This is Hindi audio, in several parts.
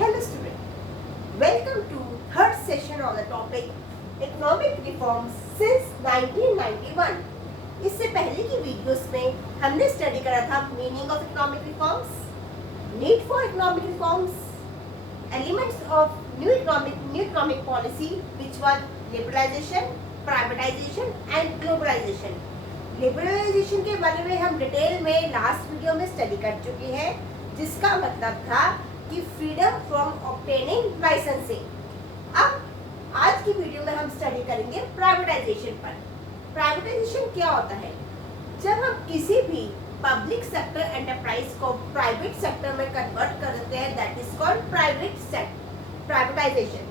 Hello student, welcome to third session of the topic Economic Reforms since 1991. इससे पहले की वीडियोस में हमने स्टडी करा था meaning of economic reforms, need for economic reforms, elements of new economic policy which was liberalisation, privatisation and globalisation. Liberalisation के बारे में हम डिटेल में लास्ट वीडियो में स्टडी कर चुके हैं, जिसका मतलब था कि फ्रीडम फ्रॉम ऑब्टेनिंग लाइसेंसिंग. अब आज की वीडियो में हम स्टडी करेंगे प्राइवेटाइजेशन पर. प्राइवेटाइजेशन क्या होता है? जब हम किसी भी पब्लिक सेक्टर एंटरप्राइज को प्राइवेट सेक्टर में कन्वर्ट कर देते हैं, that is called privatisation.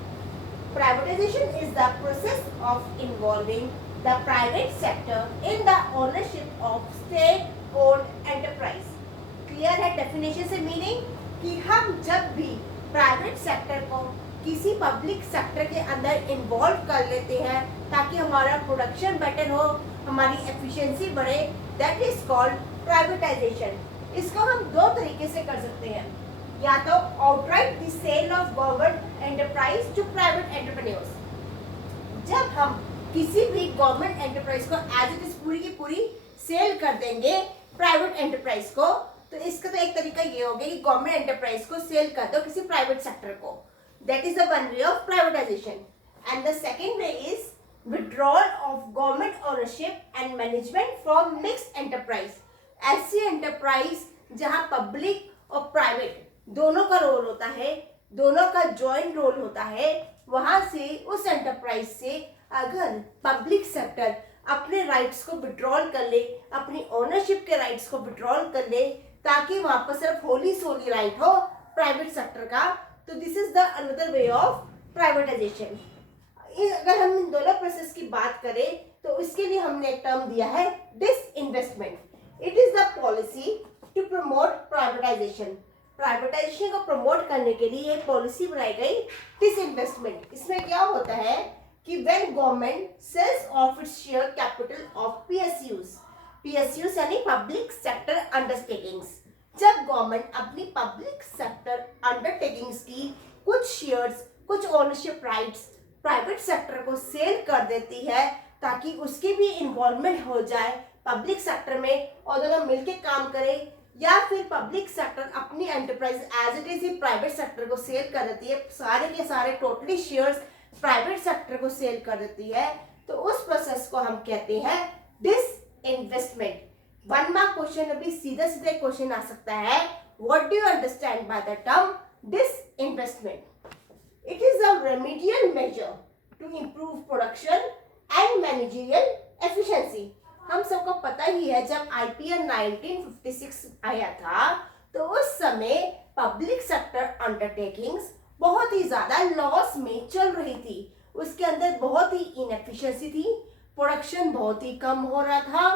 Privatization is the process of involving the private sector in the ownership of state-owned enterprise. Clear है definition से meaning कि हम जब भी प्राइवेट सेक्टर को किसी पब्लिक सेक्टर के अंदर इन्वॉल्व कर लेते हैं ताकि हमारा प्रोडक्शन बेटर हो, हमारी एफिशिएंसी बढ़े, दैट इज कॉल्ड प्राइवेटाइजेशन. इसको हम दो तरीके से कर सकते हैं, या तो outright the sale of government enterprise to private entrepreneurs. जब हम किसी भी गवर्नमेंट एंटरप्राइज को एज इट इज पूरी की पूरी सेल कर देंगे प्राइवेट एंटरप्राइज को, तो इसका तो एक तरीका ये हो गया कि गवर्नमेंट एंटरप्राइज को सेल कर दो किसी प्राइवेट सेक्टर को. That is the one way of privatisation. And the second way is withdrawal of government ownership and management from mixed enterprise. ऐसी एंटरप्राइज जहां पब्लिक और प्राइवेट दोनों का रोल होता है, दोनों का जॉइंट रोल होता है, वहां से उस एंटरप्राइज से अगर पब्लिक सेक्टर अपने राइट्स को विड्रॉल कर ले, अपनी ओनरशिप के राइट्स को विड्रॉल कर ले, ताकि वहां पर सिर्फ होली सोली राइट हो प्राइवेट सेक्टर का, तो this is the another way of privatisation. अगर हम इन दोनों प्रोसेस की बात करें तो इसके लिए हमने एक टर्म दिया है disinvestment. It is the policy to promote privatisation. Privatisation को प्रमोट करने के लिए एक पॉलिसी बनाई गई डिसइन्वेस्टमेंट. इसमें क्या होता है कि when government sells of its share capital of PSUs यानी पब्लिक सेक्टर अंडरटेकिंग्स. जब गवर्नमेंट अपनी पब्लिक सेक्टर अंडरटेकिंग्स की कुछ शेयर्स, कुछ ओनरशिप राइट्स प्राइवेट सेक्टर को सेल कर देती है ताकि उसकी भी इन्वॉल्वमेंट हो जाए पब्लिक सेक्टर में और दोनों मिलकर काम करें, या फिर पब्लिक सेक्टर अपनी एंटरप्राइज एज इट इज ही प्राइवेट सेक्टर को सेल कर देती है, सारे के सारे टोटली शेयर्स प्राइवेट सेक्टर को सेल कर देती है, तो उस प्रोसेस को हम कहते हैं डिसइन्वेस्टमेंट. 1 मार्क क्वेश्चन अभी सीधा सीधा क्वेश्चन आ सकता है, what do you understand by the term disinvestment? It is a remedial measure to improve production and managerial efficiency. हम सबको पता ही है जब आईपीएल 1956 आया था तो उस समय पब्लिक सेक्टर अंडरटेकिंग्स बहुत ही ज्यादा लॉस में चल रही थी. उसके अंदर बहुत ही इनएफिशिएंसी थी, प्रोडक्शन बहुत ही कम हो रहा था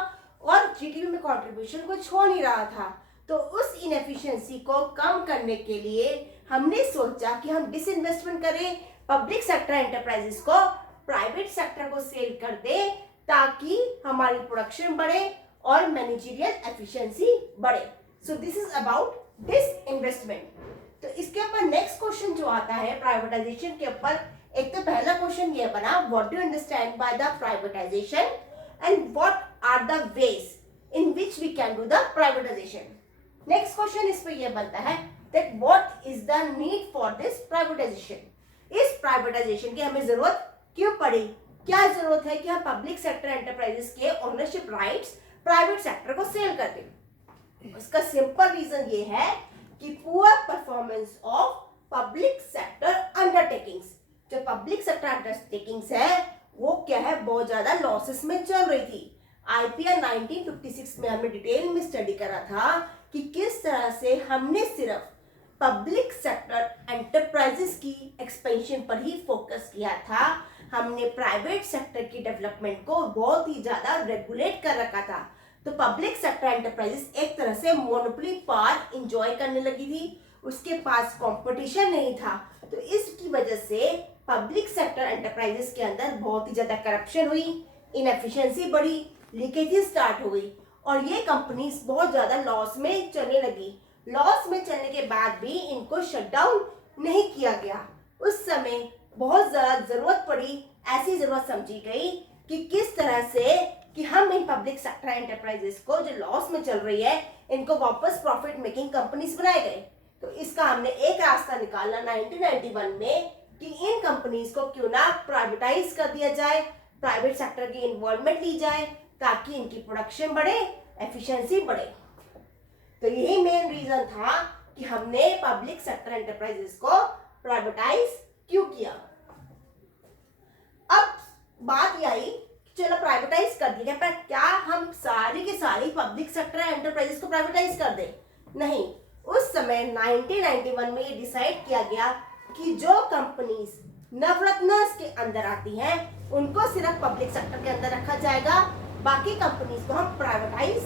और जीडीपी में कंट्रीब्यूशन कुछ हो नहीं रहा था. तो उस इनएफिशिएंसी को कम करने के लिए हमने सोचा कि हम डिसइन्वेस्टमेंट करें, पब्लिक सेक्टर एंटरप्राइजेस को प्राइवेट सेक्टर को सेल कर दे ताकि हमारी प्रोडक्शन बढ़े और मैनेजरियल एफिशिएंसी बढ़े. So this is about disinvestment. तो इसके ऊपर नेक्स्ट क्वेश्चन जो आता है प्राइवेटाइजेशन के ऊपर, एक तो पहला क्वेश्चन ये बना, what do you understand by the privatisation and what are the ways in which we can do the privatisation. Next question इस पे ये बनता है that what is the need for this privatisation. इस प्राइवेटाइजेशन की हमें जरूरत क्यों पड़ी? क्या जरूरत है कि हम पब्लिक सेक्टर एंटरप्राइजेस के ओनरशिप राइट्स प्राइवेट सेक्टर को सेल कर दें? उसका सिंपल रीजन ये है कि poor performance of public sector undertakings. जो पब्लिक सेक्टर अंडरटेकिंग्स है वो क्या है, बहुत ज्यादा लॉसेस में चल रही थी. आईपीएल 1956 में हमने डिटेल में स्टडी करा था कि किस तरह से हमने सिर्फ पब्लिक सेक्टर एंटरप्राइजेस की एक्सपेंशन पर ही फोकस किया था. हमने प्राइवेट सेक्टर की डेवलपमेंट को बहुत ही ज्यादा रेगुलेट कर रखा था. तो पब्लिक सेक्टर एंटरप्राइजेस एक तरह से मोनोपोली पावर एंजॉय करने लगी थी, उसके पास कंपटीशन नहीं था. तो इसकी वजह से पब्लिक सेक्टर एंटरप्राइजेस के अंदर बहुत ही ज्यादा करप्शन हुई, इनएफिशिएंसी बढ़ी, लीकेजेस स्टार्ट हो गई और ये कंपनीज बहुत ज्यादा लॉस में चलने लगी. लॉस में चलने के बाद भी इनको शटडाउन नहीं किया गया। उस समय बहुत ज़्यादा ज़रूरत पड़ी, ऐसी ज़रूरत समझी गई कि किस तरह से कि हम इन पब्लिक सेक्टर एंटरप्राइजेस को जो लॉस में चल रही है इनको वापस प्रॉफिट मेकिंग कंपनीज बनाए गए। तो इसका हमने एक रास्ता निकाला 1991 में कि इन कंपनीज को क्यों ना प्राइवेटाइज कर दिया जाए, प्राइवेट सेक्टर की इन्वॉल्वमेंट ली जाए ताकि इनकी प्रोडक्शन बढ़े, एफिशिएंसी बढ़े। तो यही मेन रीजन था कि हमने पब्लिक सेक्टर एंटरप्राइजेस को प्राइवेटाइज क्यों किया। अब बात ये आई, चलो प्राइवेटाइज कर दिया, पर क्या हम सारी की सारी पब्लिक सेक्टर एंटरप्राइजेस को प्राइवेटाइज कर दें? नहीं। उस समय 1991 में ये डिसाइड किया गया कि जो कंपनीज नवरत्नस के अंदर आती हैं उनको सिर्फ पब्लिक सेक्टर के अंदर रखा जाएगा, बाकी कंपनीज को हम प्राइवेटाइज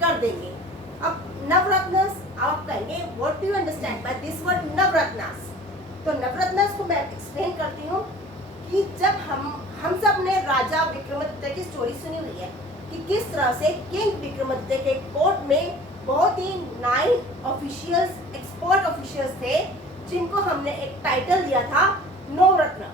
कर देंगे। अब नवरत्नस, आप कहेंगे what do you understand by this word Navratnas? तो नवरत्नस को मैं एक्सप्लेन करती हूँ कि जब हम सब ने राजा विक्रमादित्य की स्टोरी सुनी हुई है कि किस तरह से किंग विक्रमादित्य के कोर्ट में बहुत ही 9 ऑफिशियल्स, एक्सपर्ट ऑफिशियल्स थे जिनको हमने एक टाइटल दिया था नवरत्न।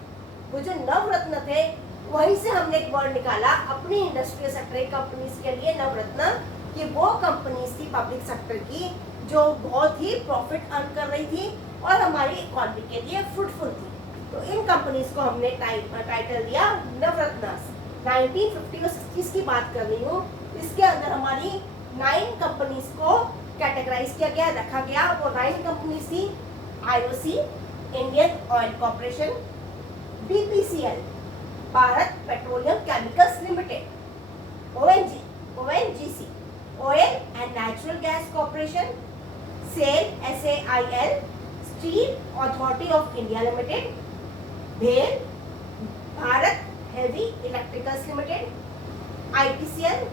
वो जो नवरत्न थे वहीं से हमने एक वर्ड निकाला अपनी इंडस्ट्रियल सेक्टर कंपनीज के लिए नवरत्न, कि वो कंपनीज थी पब्लिक सेक्टर की जो बहुत ही प्रॉफिट अर्न कर रही थी और हमारी इकोनॉमी के लिए फ्रूटफुल थी। तो इन कंपनीज को हमने टाइटल दिया नवरत्नस। 1950 और 60 की बात कर रही हूँ। इसके अंदर हमारी 9 कंपनीज को कैटेगराइज किया गया, रखा गया। वो 9 कंपनीज थी IOC, Indian oil corporation, BPCL, Bharat petroleum chemicals limited, ONGC, oil and natural gas corporation, SAIL, steel authority of India limited, भेल, Bharat heavy electricals limited, IPCL,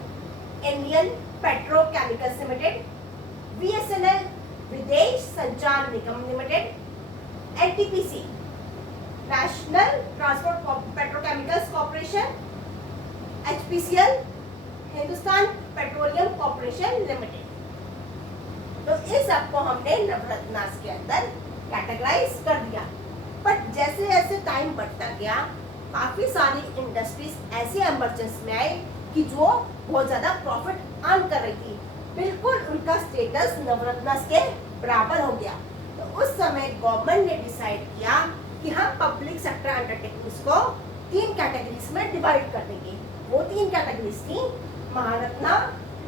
Indian petrochemicals limited, BSNL, Videsh Sanchar Nigam limited, NTPC, national transport petrochemicals corporation, HPCL, Hindustan petroleum corporation limited. तो इस सबको हमने नवरत्नास के अंदर कैटेगराइज कर दिया। बट जैसे जैसे टाइम बढ़ता गया काफ़ी सारी इंडस्ट्रीज ऐसे इमरजेंस में आई कि जो बहुत ज़्यादा प्रॉफिट अर्न कर रही थी, बिल्कुल उनका स्टेटस नवरत्नास के बराबर हो गया। तो उस समय गवर्नमेंट ने डिसाइड किया कि हम पब्लिक सेक्टर अंडरटेकिंग्स को 3 कैटेगरीज में डिवाइड कर देंगे। वो 3 कैटेगरीज थी महारत्ना,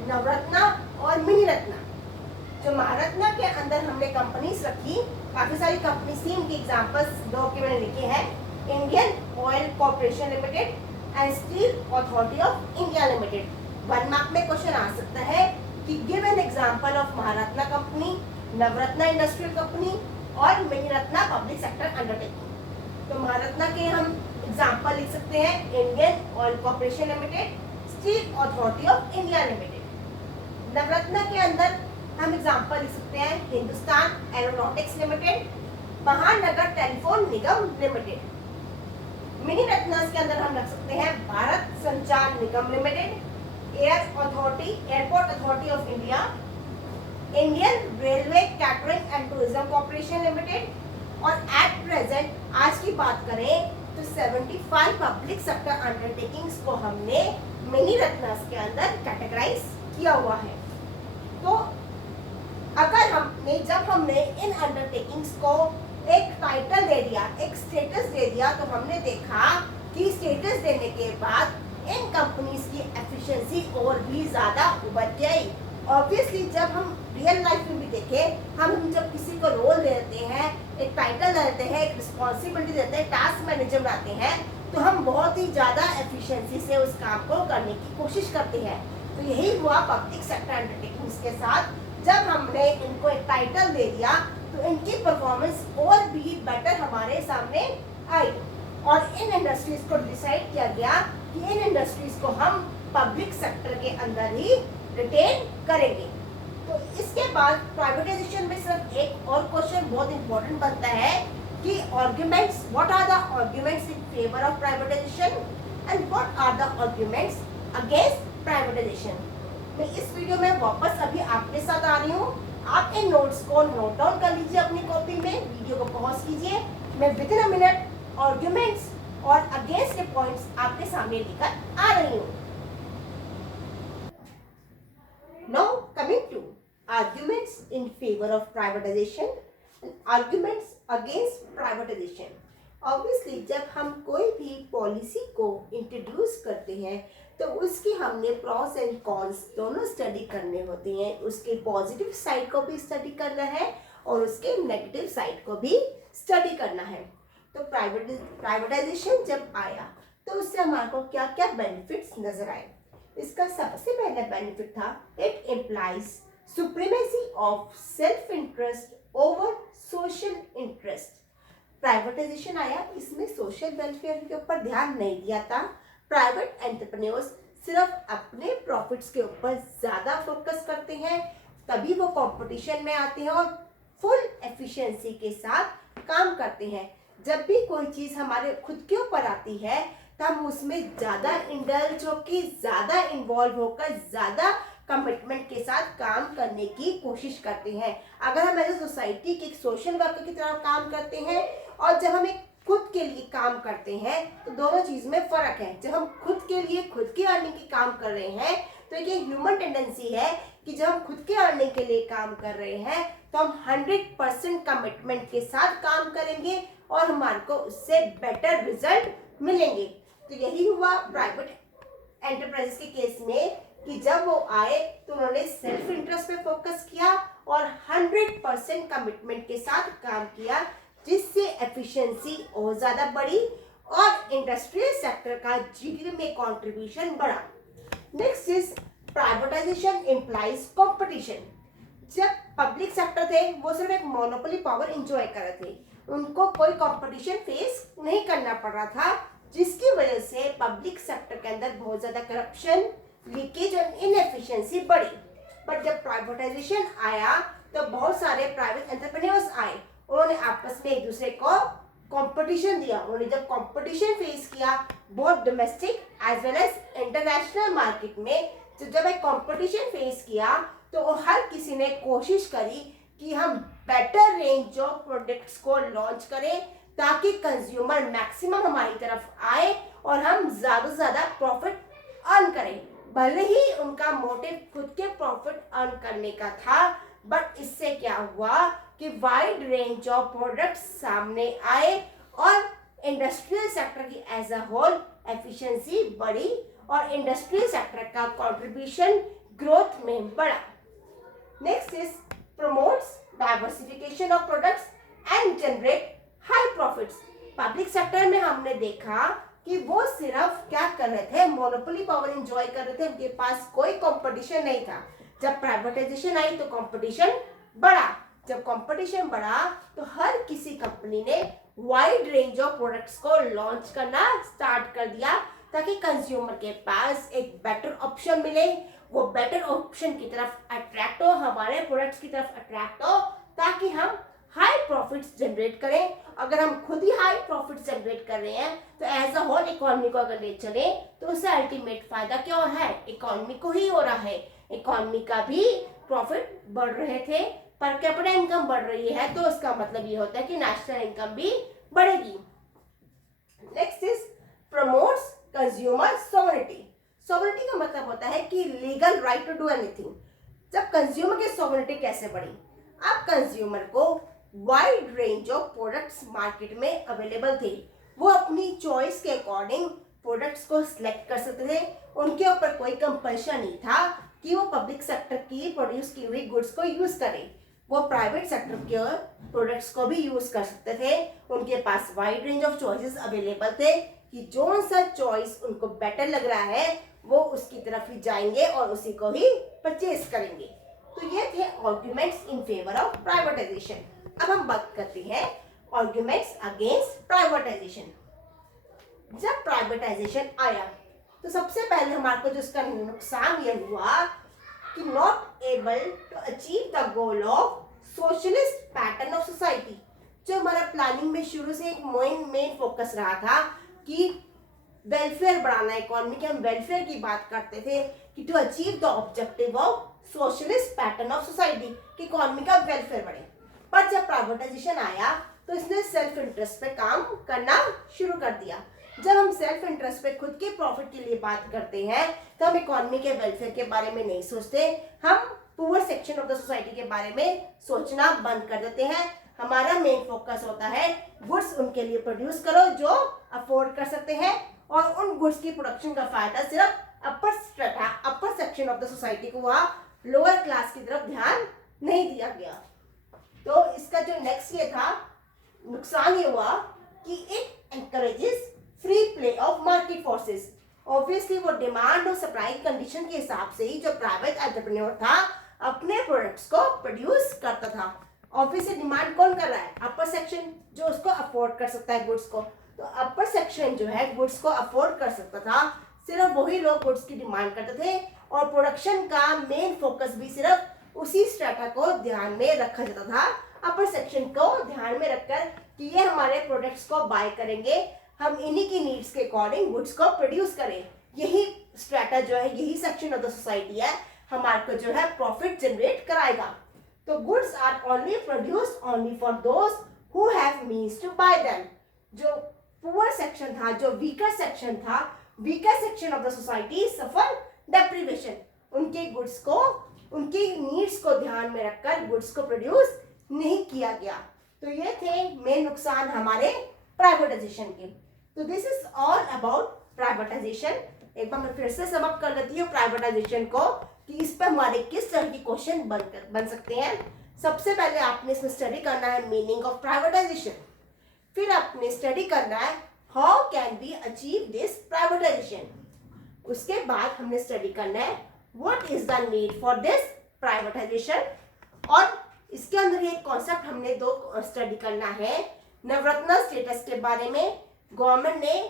नवरत्ना और मिनी रत्ना। जो महारत्ना के अंदर हमने कंपनीज रखी, काफ़ी सारी कंपनीज थी, उनकी एग्जांपल्स 2 के मैंने लिखे हैं, Indian oil corporation limited and steel authority of India limited. 1 mark में क्वेश्चन आ सकता है कि give an example of Maharatna company, Navratna industrial company और mini Ratna public sector undertaking. तो महारत्ना के हम एग्जांपल लिख सकते हैं Indian oil corporation limited, steel authority of India limited. Navratna के अंदर हम एग्जांपल लिख सकते हैं Hindustan aeronautics limited, Mahanagar telephone Nigam limited. Mini Ratnas के अंदर हम रख सकते हैं Bharat Sanchar Nigam limited, airport authority of India, Indian railway catering and tourism corporation limited. और एट प्रेजेंट आज की बात करें तो 75 पब्लिक सेक्टर अंडरटेकिंग्स को हमने मिनी रत्नास के अंदर कैटेगराइज किया हुआ है। तो जब हमने इन अंडरटेकिंग्स को एक टाइटल दे दिया, एक स्टेटस दे दिया, तो हमने देखा कि स्टेटस देने के बाद इन कंपनीज की एफिशिएंसी और भी ज़्यादा उभर के आई। ऑब्वियसली जब हम रियल लाइफ में भी देखें, हम जब किसी को रोल देते हैं, एक टाइटल देते हैं, एक रिस्पॉन्सिबिलिटी देते हैं, टास्क मैनेजर बनाते हैं, तो हम बहुत ही ज़्यादा एफिशिएंसी से उस काम को करने की कोशिश करते हैं। तो यही हुआ पब्लिक सेक्टर अंडरटेकिंग्स के साथ। जब हमने इनको एक टाइटल दे दिया तो इनकी परफॉर्मेंस और भी बेटर हमारे सामने आई और इन इंडस्ट्रीज को डिसाइड किया गया कि इन इंडस्ट्रीज को हम पब्लिक सेक्टर के अंदर ही रिटेन करेंगे। तो इसके बाद प्राइवेटाइजेशन में सिर्फ एक और क्वेश्चन बहुत इंपॉर्टेंट बनता है कि arguments, what are the arguments in favour of privatisation and what are the arguments against privatisation. मैं इस वीडियो में वापस अभी आपके साथ आ रही हूँ आप इन नोट्स को नोट डाउन कर लीजिए अपनी कॉपी में, वीडियो को पॉज कीजिए। मैं with in a minute arguments और अगेंस्ट के पॉइंट्स आपके सामने लेकर आ रही हूँ। Now coming to arguments in favor of privatization and arguments against privatization. Obviously जब हम कोई भी पॉलिसी को इंट्रोड्यूस करते हैं तो उसकी हमने प्रॉस एंड कॉन्स दोनों स्टडी करने होते हैं। उसके पॉजिटिव साइड को भी स्टडी करना है और उसके नेगेटिव साइड को भी स्टडी करना है। तो प्राइवेटाइजेशन जब आया तो उससे हमारे को क्या क्या बेनिफिट्स नजर आए। इसका सबसे पहला बेनिफिट था it implies supremacy of self interest over social interest. Privatisation आया, इसमें सोशल वेलफेयर के ऊपर ध्यान नहीं दिया था। प्राइवेट एंटरप्रेन्योर्स सिर्फ अपने प्रॉफिट्स के ऊपर ज़्यादा फोकस करते हैं, तभी वो कंपटीशन में आते हैं और फुल एफिशिएंसी के साथ काम करते हैं। जब भी कोई चीज़ हमारे खुद के ऊपर आती है तो हम उसमें ज़्यादा इंडल्ज होकर, ज़्यादा इन्वॉल्व होकर, ज़्यादा कमिटमेंट के साथ काम करने की कोशिश करते हैं। अगर हम एज ए सोसाइटी के सोशल वर्कर की तरह काम करते हैं और जब हम एक खुद के लिए काम करते हैं तो दोनों चीज़ में फ़र्क है। जब हम खुद के लिए खुद की अर्निंग की काम कर रहे हैं तो ये ह्यूमन टेंडेंसी है कि जब हम खुद के अर्निंग के लिए काम कर रहे हैं तो हम 100% कमिटमेंट के साथ काम करेंगे और हमारे को उससे बेटर रिजल्ट मिलेंगे। तो यही हुआ प्राइवेट एंटरप्राइज के केस में कि जब वो आए तो उन्होंने सेल्फ इंटरेस्ट पे फोकस किया और 100% कमिटमेंट के साथ काम किया, जिससे एफिशिएंसी और ज़्यादा बढ़ी और इंडस्ट्रियल सेक्टर का जीडीपी में कंट्रीब्यूशन बढ़ा। Next is privatisation implies competition. जब पब्लिक सेक्टर थे वो सिर्फ एक मोनोपोली पावर एंजॉय कर रहे थे, उनको कोई कंपटीशन फेस नहीं करना पड़ रहा था, जिसकी वजह से पब्लिक सेक्टर के अंदर बहुत ज़्यादा करप्शन, लीकेज और इनएफिशिएंसी बढ़ी। बट जब प्राइवेटाइजेशन आया तो बहुत सारे प्राइवेट एंटरप्रेन्योर्स आए, उन्होंने आपस में एक दूसरे को कंपटीशन दिया। उन्होंने जब कंपटीशन फेस किया both domestic as well as international market में, तो जब एक कंपटीशन फेस किया तो हर किसी ने कोशिश करी कि हम बेटर रेंज ऑफ प्रोडक्ट्स को लॉन्च करें ताकि कंज्यूमर मैक्सिमम हमारी तरफ आए और हम ज़्यादा से ज़्यादा प्रॉफिट अर्न करें। भले ही उनका मोटिव खुद के प्रॉफिट अर्न करने का था, बट इससे क्या हुआ कि वाइड रेंज ऑफ प्रोडक्ट्स सामने आए और इंडस्ट्रियल सेक्टर की एज अ होल एफिशिएंसी बढ़ी और इंडस्ट्रियल सेक्टर का कंट्रीब्यूशन ग्रोथ में बढ़ा। Next is promotes diversification of products and generate high profits. Public sector में हमने देखा कि वो सिर्फ क्या कर रहे थे, मोनोपोली पावर एंजॉय कर रहे थे, उनके पास कोई कंपटीशन नहीं था। जब प्राइवेटाइजेशन आई तो कंपटीशन बढ़ा। जब कंपटीशन बढ़ा तो हर किसी कंपनी ने वाइड रेंज ऑफ प्रोडक्ट्स को लॉन्च करना स्टार्ट कर दिया ताकि कंज्यूमर के पास एक बेटर ऑप्शन मिले, वो बेटर ऑप्शन की तरफ अट्रैक्ट हो, हमारे प्रोडक्ट्स की तरफ अट्रैक्ट हो, ताकि हम हाई प्रॉफिट्स जनरेट करें। अगर हम खुद ही हाई प्रॉफिट्स जनरेट कर रहे हैं तो एज अ होल इकोनॉमी को अगर ले चले तो उससे अल्टीमेट फायदा क्या हो रहा है, इकोनॉमी को ही हो रहा है। इकोनॉमी का भी प्रॉफिट बढ़ रहे थे, पर कैपिटा इनकम बढ़ रही है, तो उसका मतलब ये होता है कि नेशनल इनकम भी बढ़ेगी। Next is promotes consumer sovereignty. Sovereignty का मतलब होता है कि legal right to do anything. जब कंज्यूमर की सोवरेनिटी कैसे बढ़ी, अब कंज्यूमर को wide range of products market में अवेलेबल थे, वो अपनी चॉइस के अकॉर्डिंग प्रोडक्ट्स को सिलेक्ट कर सकते थे। उनके ऊपर कोई कंपल्शन नहीं था कि वो पब्लिक सेक्टर की प्रोड्यूस की हुई गुड्स को यूज करें, वो प्राइवेट सेक्टर के प्रोडक्ट्स को भी यूज कर सकते थे। उनके पास wide range of choices available थे कि जो सा चॉइस उनको बेटर लग रहा है वो उसकी तरफ ही जाएंगे और उसी को ही परचेज करेंगे। तो ये थे arguments in favour of privatisation. अब हम बात करते हैं आर्ग्यूमेंट्स अगेंस्ट प्राइवेटाइजेशन। जब प्राइवेटाइजेशन आया तो सबसे पहले हमारे को जो इसका नुकसान ये हुआ कि not able to achieve the goal of socialist pattern of society. जो हमारा प्लानिंग में शुरू से एक मेन फोकस रहा था कि वेलफेयर बढ़ाना, इकोनॉमी के हम वेलफेयर की बात करते थे कि to achieve the objective of socialist pattern of society कि इकोनॉमी का वेलफेयर बढ़े। पर जब प्राइवेटाइजेशन आया तो इसने सेल्फ इंटरेस्ट पे काम करना शुरू कर दिया। जब हम सेल्फ इंटरेस्ट पे खुद के प्रॉफिट के लिए बात करते हैं तो हम इकोनॉमी के वेलफेयर के बारे में नहीं सोचते, हम poor section of the society के बारे में सोचना बंद कर देते हैं। हमारा मेन फोकस होता है गुड्स उनके लिए प्रोड्यूस करो जो अफोर्ड कर सकते हैं, और उन गुड्स की प्रोडक्शन का फायदा सिर्फ अपर सेक्शन ऑफ द सोसाइटी को हुआ, लोअर क्लास की तरफ ध्यान नहीं दिया गया। तो इसका जो नेक्स्ट ये था नुकसान ये हुआ कि it encourages free play of market forces. Obviously वो डिमांड और सप्लाई कंडीशन के हिसाब से ही जो प्राइवेट एंटरप्रेन्योर था अपने प्रोडक्ट्स को प्रोड्यूस करता था। ऑब्वियसली डिमांड कौन कर रहा है? अपर सेक्शन, जो उसको अफोर्ड कर सकता है गुड्स को। तो अपर सेक्शन जो है गुड्स को अफोर्ड कर सकता था, सिर्फ वही लोग गुड्स की डिमांड करते थे, और प्रोडक्शन का मेन फोकस भी सिर्फ उसी स्ट्रेटा को ध्यान में रखा जाता था, अपर सेक्शन को ध्यान में रखकर कि ये हमारे प्रोडक्ट्स को बाय करेंगे, हम इन्हीं की नीड्स के अकॉर्डिंग गुड्स को प्रोड्यूस करें। यही स्ट्रेटा जो है, यही सेक्शन ऑफ द सोसाइटी है, हमारे को जो है प्रॉफिट जनरेट कराएगा। तो goods are only produced only for those who have means to buy them. जो पुअर सेक्शन था, जो वीकर सेक्शन था, weaker section of the society suffer deprivation. उनके गुड्स को, उनकी नीड्स को ध्यान में रखकर गुड्स को प्रोड्यूस नहीं किया गया। तो ये थे मेन नुकसान हमारे प्राइवेटाइजेशन के। तो this is all about privatisation. एक बार मैं फिर से समअप कर लेती हूँ प्राइवेटाइजेशन को कि इस पर हमारे किस तरह की क्वेश्चन बन सकते हैं। सबसे पहले आपने इसमें स्टडी करना है मीनिंग ऑफ प्राइवेटाइजेशन, फिर आपने स्टडी करना है how can be achieve this privatisation, उसके बाद हमने स्टडी करना है what is the need for this privatisation, और इसके अंदर एक कॉन्सेप्ट हमने दो स्टडी करना है नवरत्न स्टेटस के बारे में। गवर्नमेंट ने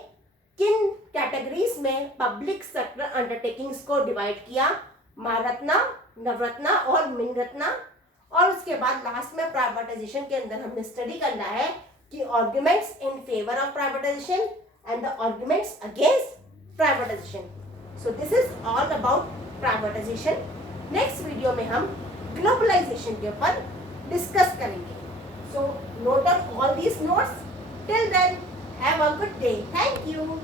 किन कैटेगरीज में पब्लिक सेक्टर अंडरटेकिंग्स को डिवाइड किया, महारत्ना, नवरत्ना और मिनरत्ना। और उसके बाद लास्ट में प्राइवेटाइजेशन के अंदर हमने स्टडी करना है कि arguments in favour of privatisation and the arguments against privatisation. So this is all about privatisation. Next video में हम ग्लोबलाइजेशन के ऊपर डिस्कस करेंगे। So note down all these notes. Till then, have a good day. Thank you.